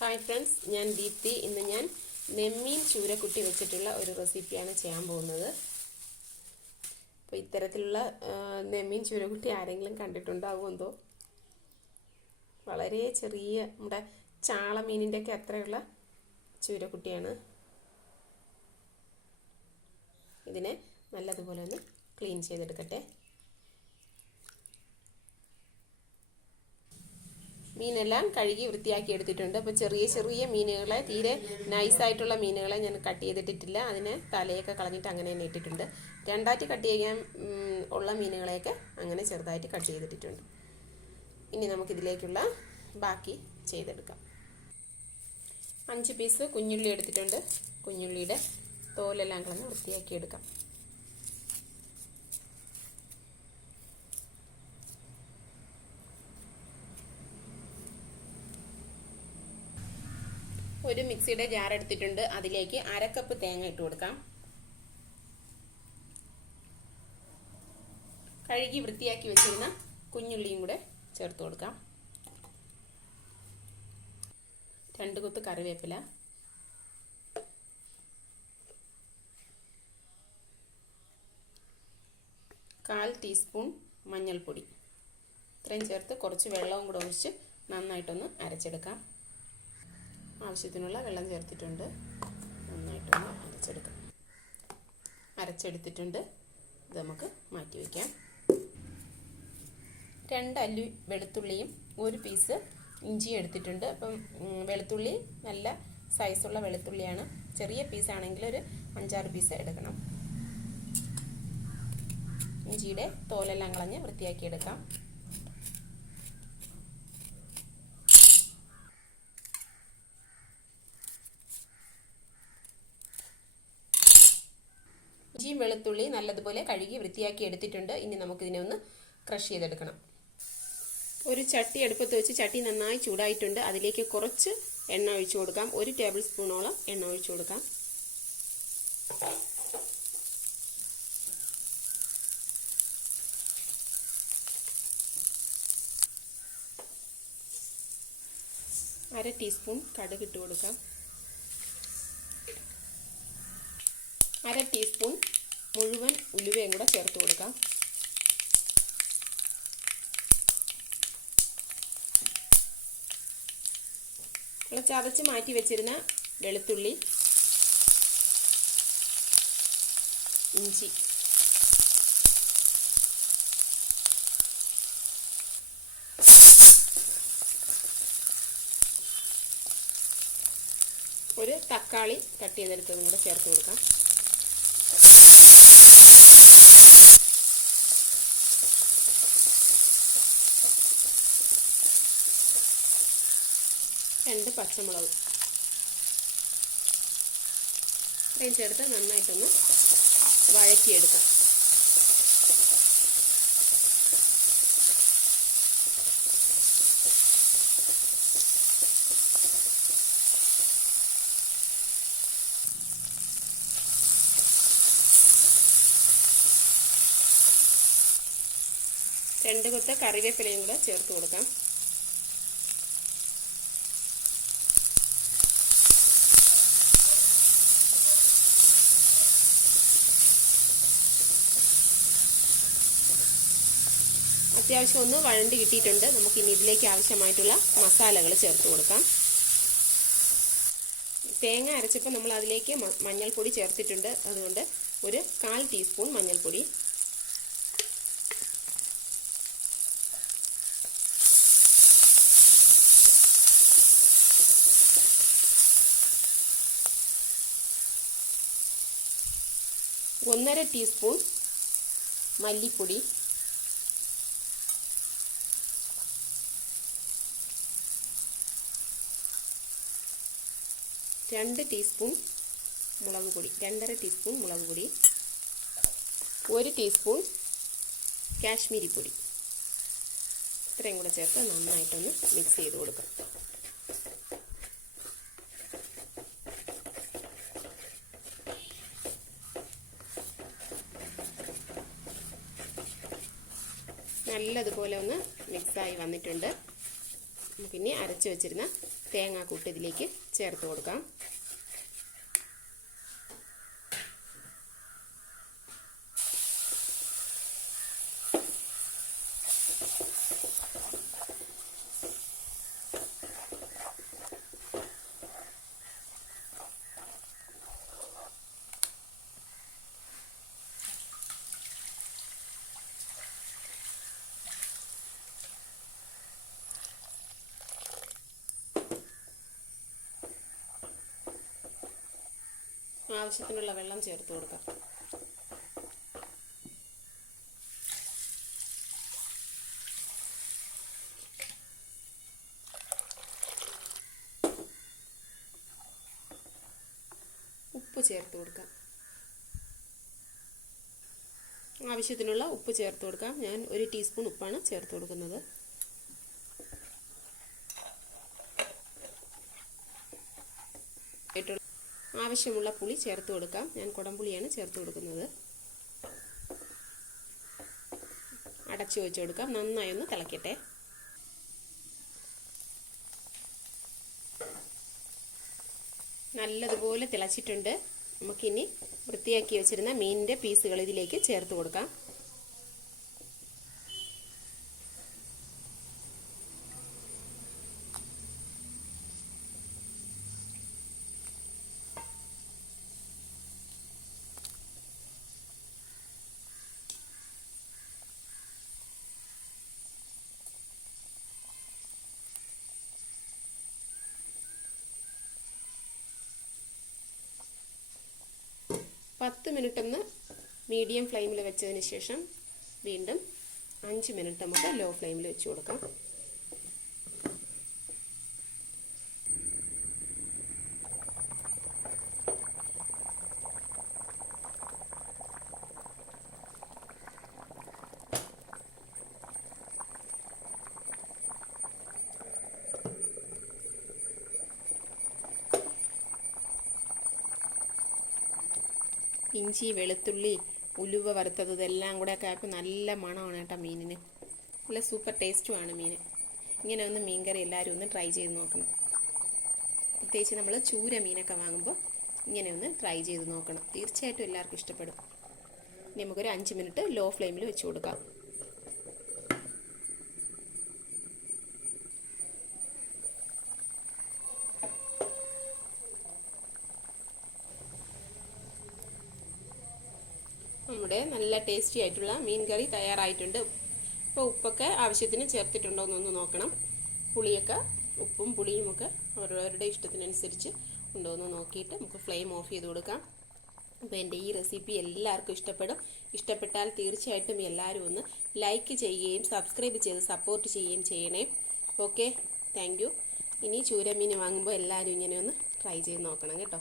Hi friends, ഞാൻ ദീപ്തി. ഇന്ന് ഞാൻ നെമ്മീൻ ചൂരക്കുട്ടി വെച്ചിട്ടുള്ള ഒരു റെസിപ്പിയാണ് ചെയ്യാൻ പോകുന്നത്. അപ്പോൾ ഇത്തരത്തിലുള്ള നെമ്മീൻ ചൂരക്കുട്ടി ആരെങ്കിലും കണ്ടിട്ടുണ്ടാവുമെന്തോ. വളരെ ചെറിയ നമ്മുടെ ചാള മീനിൻ്റെയൊക്കെ അത്രയുള്ള ചൂരക്കുട്ടിയാണ്. ഇതിനെ നല്ലതുപോലെ ഒന്ന് ക്ലീൻ ചെയ്തെടുക്കട്ടെ. മീനെല്ലാം കഴുകി വൃത്തിയാക്കി എടുത്തിട്ടുണ്ട്. അപ്പോൾ ചെറിയ ചെറിയ മീനുകളെ, തീരെ നൈസായിട്ടുള്ള മീനുകളെ ഞാൻ കട്ട് ചെയ്തിട്ടിട്ടില്ല. അതിനെ തലയൊക്കെ കളഞ്ഞിട്ട് അങ്ങനെ തന്നെ ഇട്ടിട്ടുണ്ട്. രണ്ടായിട്ട് കട്ട് ചെയ്യാൻ ഉള്ള മീനുകളെയൊക്കെ അങ്ങനെ ചെറുതായിട്ട് കട്ട് ചെയ്തിട്ടിട്ടുണ്ട്. ഇനി നമുക്കിതിലേക്കുള്ള ബാക്കി ചെയ്തെടുക്കാം. 5 പീസ് കുഞ്ഞുള്ളി എടുത്തിട്ടുണ്ട്. കുഞ്ഞുള്ളിയുടെ തോലെല്ലാം കളഞ്ഞ് വൃത്തിയാക്കി എടുക്കാം. ഒരു മിക്സിയുടെ ജാർ എടുത്തിട്ടുണ്ട്. അതിലേക്ക് 1/2 കപ്പ് തേങ്ങ ഇട്ട് കൊടുക്കാം. കഴുകി വൃത്തിയാക്കി വെച്ചിരുന്ന കുഞ്ഞുള്ളിയും കൂടെ ചേർത്ത് കൊടുക്കാം. 2 കൊത്ത് കറിവേപ്പില, 1/4 ടീസ്പൂൺ മഞ്ഞൾപ്പൊടി. ഇത്രയും ചേർത്ത് കുറച്ച് വെള്ളവും കൂടെ ഒഴിച്ച് നന്നായിട്ടൊന്ന് അരച്ചെടുക്കാം. ആവശ്യത്തിനുള്ള വെള്ളം ചേർത്തിട്ടുണ്ട്. നന്നായിട്ടൊന്ന് അരച്ചെടുത്തിട്ടുണ്ട്. ഇത് നമുക്ക് മാറ്റി വയ്ക്കാം. 2 അല്ലി വെളുത്തുള്ളിയും 1 പീസ് ഇഞ്ചി എടുത്തിട്ടുണ്ട്. അപ്പം വെളുത്തുള്ളി നല്ല സൈസുള്ള വെളുത്തുള്ളിയാണ്. ചെറിയ പീസാണെങ്കിൽ ഒരു 5-6 പീസ് എടുക്കണം. ഇഞ്ചിയുടെ തോലെല്ലാം കളഞ്ഞ് വൃത്തിയാക്കി എടുക്കാം. ഇഞ്ചിയും വെളുത്തുള്ളി നല്ലതുപോലെ കഴുകി വൃത്തിയാക്കി എടുത്തിട്ടുണ്ട്. ഇനി നമുക്കിതിനെ ഒന്ന് ക്രഷ് ചെയ്തെടുക്കണം. ഒരു ചട്ടി അടുപ്പത്ത് വെച്ച് ചട്ടി നന്നായി ചൂടായിട്ടുണ്ട്. അതിലേക്ക് കുറച്ച് എണ്ണ ഒഴിച്ചു കൊടുക്കാം. 1 ടേബിൾ സ്പൂണോളം എണ്ണ ഒഴിച്ചു കൊടുക്കാം. അര ടീസ്പൂൺ കടുക് ഇട്ട് കൊടുക്കാം. 1/2 ടീസ്പൂൺ മുഴുവൻ ഉലുവയും കൂടെ ചേർത്ത് കൊടുക്കാം. നമ്മൾ ചതച്ച് മാറ്റി വെച്ചിരുന്ന വെളുത്തുള്ളി, ഇഞ്ചി, ഒരു തക്കാളി കട്ട് ചെയ്തെടുത്തതും കൂടെ ചേർത്ത് കൊടുക്കാം. രണ്ട് പച്ചമുളക് ഇത്രയും ചേർത്ത് നന്നായിട്ടൊന്ന് വഴറ്റിയെടുക്കാം. രണ്ട് കൊത്ത കറിവേപ്പിലയും കൂടെ ചേർത്ത് കൊടുക്കാം. അത്യാവശ്യം ഒന്ന് വഴണ്ട് കിട്ടിയിട്ടുണ്ട്. നമുക്കിനി ഇതിലേക്ക് ആവശ്യമായിട്ടുള്ള മസാലകൾ ചേർത്ത് കൊടുക്കാം. തേങ്ങ അരച്ചപ്പോൾ നമ്മൾ അതിലേക്ക് മഞ്ഞൾപ്പൊടി ചേർത്തിട്ടുണ്ട്. അതുകൊണ്ട് ഒരു 1/4 ടീസ്പൂൺ മഞ്ഞൾപ്പൊടി, ഒന്നര ടീസ്പൂൺ മല്ലിപ്പൊടി, 2 ടീസ്പൂൺ മുളക് പൊടി, 2.5 ടീസ്പൂൺ മുളക് പൊടി, 1 ടീസ്പൂൺ കാശ്മീരി പൊടി. ഇത്രയും കൂടെ ചേർത്ത് നന്നായിട്ടൊന്ന് മിക്സ് ചെയ്ത് കൊടുക്കാം. നല്ലതുപോലെ ഒന്ന് മിക്സായി വന്നിട്ടുണ്ട്. നമുക്കിനി അരച്ച് വെച്ചിരുന്ന തേങ്ങാക്കൂട്ട് ഇതിലേക്ക് ചേർത്ത് കൊടുക്കാം. ആവശ്യത്തിനുള്ള വെള്ളം ചേർത്ത് കൊടുക്കാം. ഉപ്പ് ചേർത്ത് കൊടുക്കാം. ആവശ്യത്തിനുള്ള ഉപ്പ് ചേർത്ത് കൊടുക്കാം. ഞാൻ 1 ടീസ്പൂൺ ഉപ്പാണ് ചേർത്ത് കൊടുക്കുന്നത്. ആവശ്യമുള്ള പുളി ചേർത്ത് കൊടുക്കാം. ഞാൻ കുടംപുളിയാണ് ചേർത്ത് കൊടുക്കുന്നത്. അടച്ചു വെച്ച് കൊടുക്കാം. നന്നായി ഒന്ന് തിളക്കട്ടെ. നല്ലതുപോലെ തിളച്ചിട്ടുണ്ട്. നമുക്കിനി വൃത്തിയാക്കി വെച്ചിരുന്ന മീനിൻ്റെ പീസുകൾ ഇതിലേക്ക് ചേർത്ത് കൊടുക്കാം. പത്ത് മിനിറ്റ് ഒന്ന് മീഡിയം ഫ്ലെയിമിൽ വെച്ചതിന് ശേഷം വീണ്ടും 5 മിനിറ്റ് നമുക്ക് ലോ ഫ്ലെയിമിൽ വെച്ച് കൊടുക്കാം. ഇഞ്ചി, വെളുത്തുള്ളി, ഉലുവ വറുത്തത് ഇതെല്ലാം കൂടെ ഒക്കെ ആയപ്പോൾ നല്ല മണമാണ് കേട്ടോ മീനിന്. നല്ല സൂപ്പർ ടേസ്റ്റുമാണ് മീൻ. ഇങ്ങനെ ഒന്ന് മീൻ കറി എല്ലാവരും ഒന്ന് ട്രൈ ചെയ്ത് നോക്കണം. പ്രത്യേകിച്ച് നമ്മൾ ചൂര മീനൊക്കെ വാങ്ങുമ്പോൾ ഇങ്ങനെ ഒന്ന് ട്രൈ ചെയ്ത് നോക്കണം. തീർച്ചയായിട്ടും എല്ലാവർക്കും ഇഷ്ടപ്പെടും. ഇനി നമുക്കൊരു 5 മിനിറ്റ് ലോ ഫ്ലെയിമിൽ വെച്ച് കൊടുക്കാം. നമ്മുടെ നല്ല ടേസ്റ്റി ആയിട്ടുള്ള മീൻ കറി തയ്യാറായിട്ടുണ്ട്. ഇപ്പോൾ ഉപ്പൊക്കെ ആവശ്യത്തിന് ചേർത്തിട്ടുണ്ടോ എന്നൊന്ന് നോക്കണം. പുളിയൊക്കെ ഉപ്പും പുളിയും ഒക്കെ ഓരോരുടെ ഇഷ്ടത്തിനനുസരിച്ച് ഉണ്ടോ എന്ന് നോക്കിയിട്ട് നമുക്ക് ഫ്ലെയിം ഓഫ് ചെയ്ത് കൊടുക്കാം. അപ്പോൾ എൻ്റെ ഈ റെസിപ്പി എല്ലാവർക്കും ഇഷ്ടപ്പെടും. ഇഷ്ടപ്പെട്ടാൽ തീർച്ചയായിട്ടും എല്ലാവരും ഒന്ന് ലൈക്ക് ചെയ്യുകയും സബ്സ്ക്രൈബ് ചെയ്ത് സപ്പോർട്ട് ചെയ്യുകയും ചെയ്യണേ. Okay, thank you. ഇനി ചൂരമീൻ വാങ്ങുമ്പോൾ എല്ലാവരും ഇങ്ങനെ ഒന്ന് ട്രൈ ചെയ്ത് നോക്കണം കേട്ടോ.